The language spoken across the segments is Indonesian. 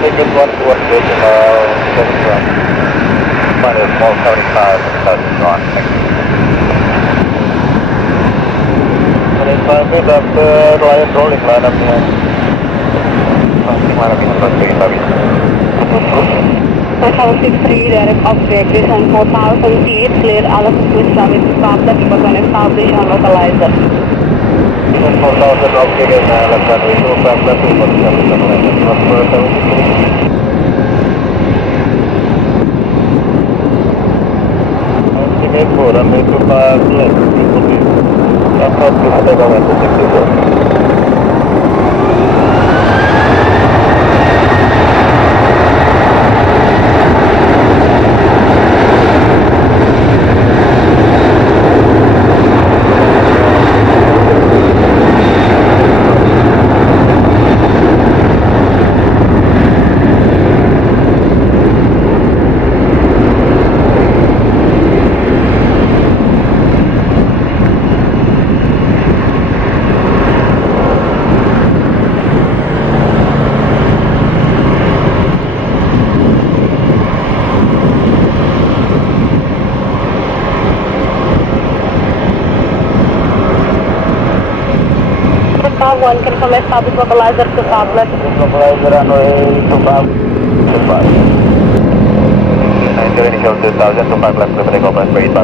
Ticket 1 decimal 7 Final small 75 starting on. Menit after Lion rolling line up here. Something line up in front of you. 4063 direct object descent 4000 feet, clear all of the service to stop the people can establish on localizer. 4,000 object and left runway 25 left to 47 not for 73. Estimate 4 runway 25 left, approach to the government to 64. One confirm establish localizer to Southwest. Localizer runway 25 5. Initial initial 2000 to 5 left to take off as per 8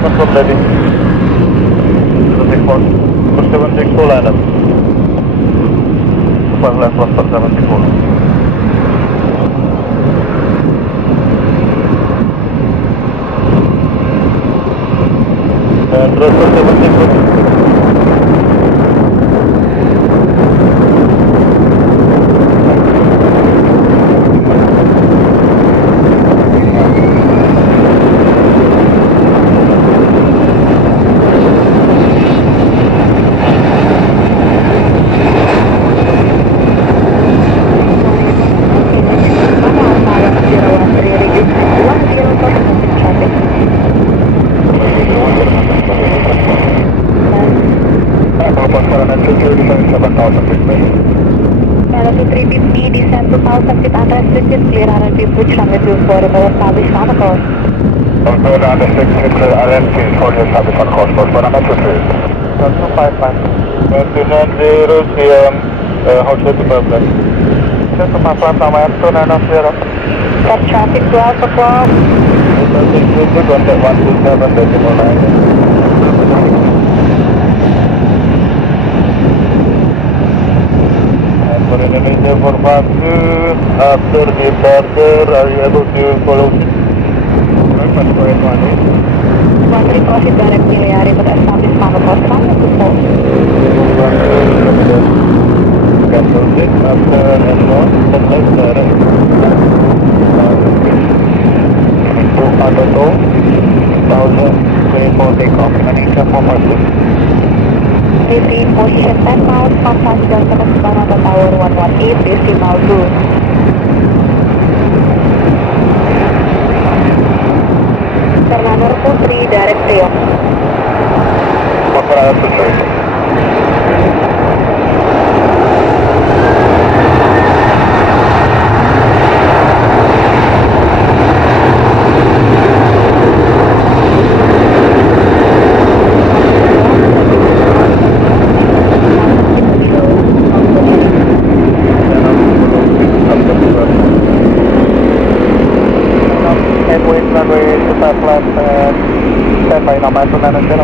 confirm ready. 064. 4764 line up. 5 left 1 for 74. And rest for 74. Descent 2000 feet unrestricted, clear RNP switch runway 24 about establish on the course. Also unrestricted clear RNP for your service on course for 153. 1255. 290 CM, outside the public. Just to confirm from Airstone and off here. Got traffic 12 o'clock. 127 decimal 9. For Indonesia for Baku, after departure, are you able to follow me? One three proceed directly area to the established Mama course runway 24. Cancel it after N1, contact direct. Into Adato, 1000, takeoff, Indonesia for Baku. Repeat position 10 miles, contact Delta Banana Tower 118, decimal 2. Fernando 23, direct tail. Fernando 23. Standby nama itu manager.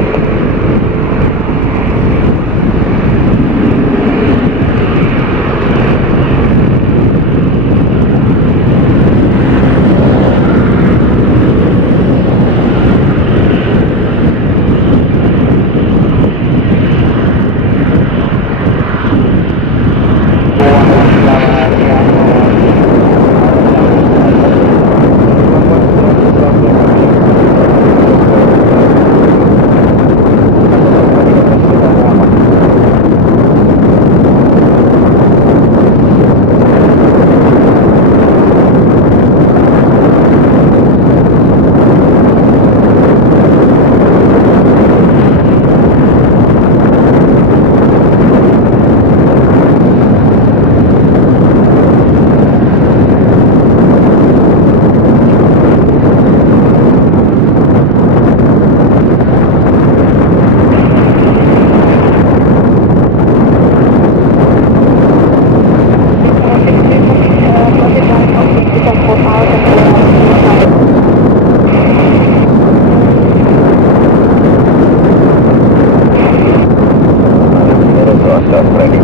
start ready.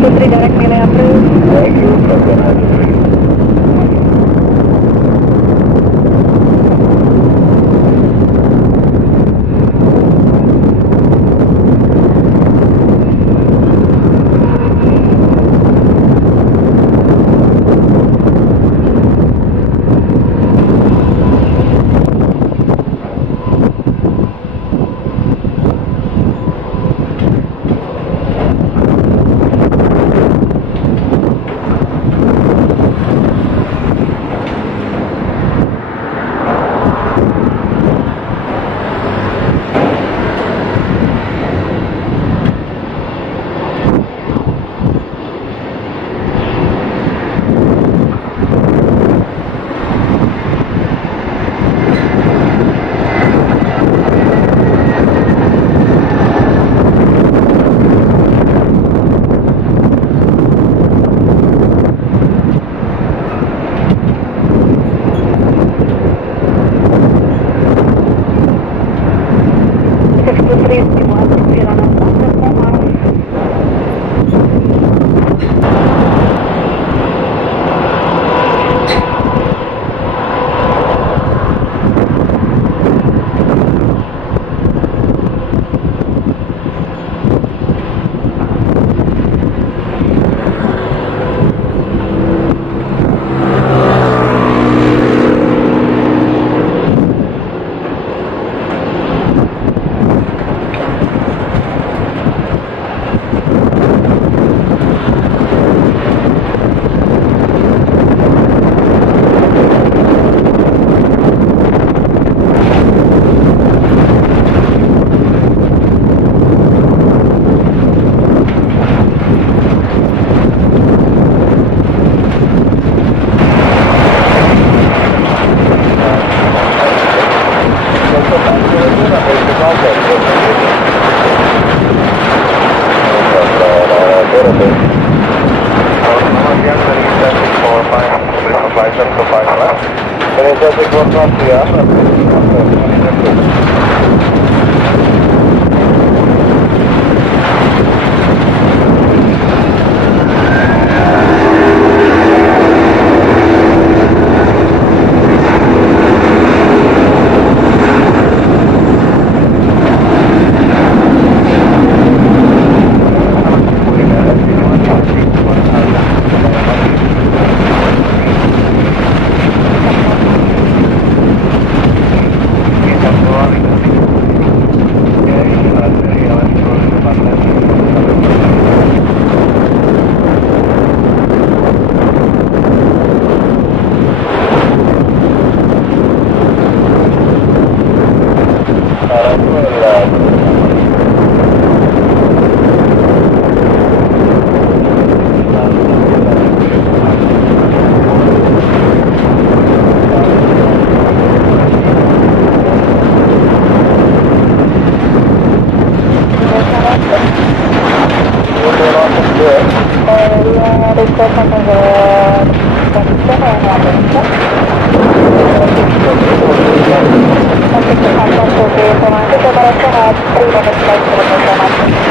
Putri direct nilai April. Thank you, Captain. Putri dimuat perjalanan sampai Komar. Terima kasih.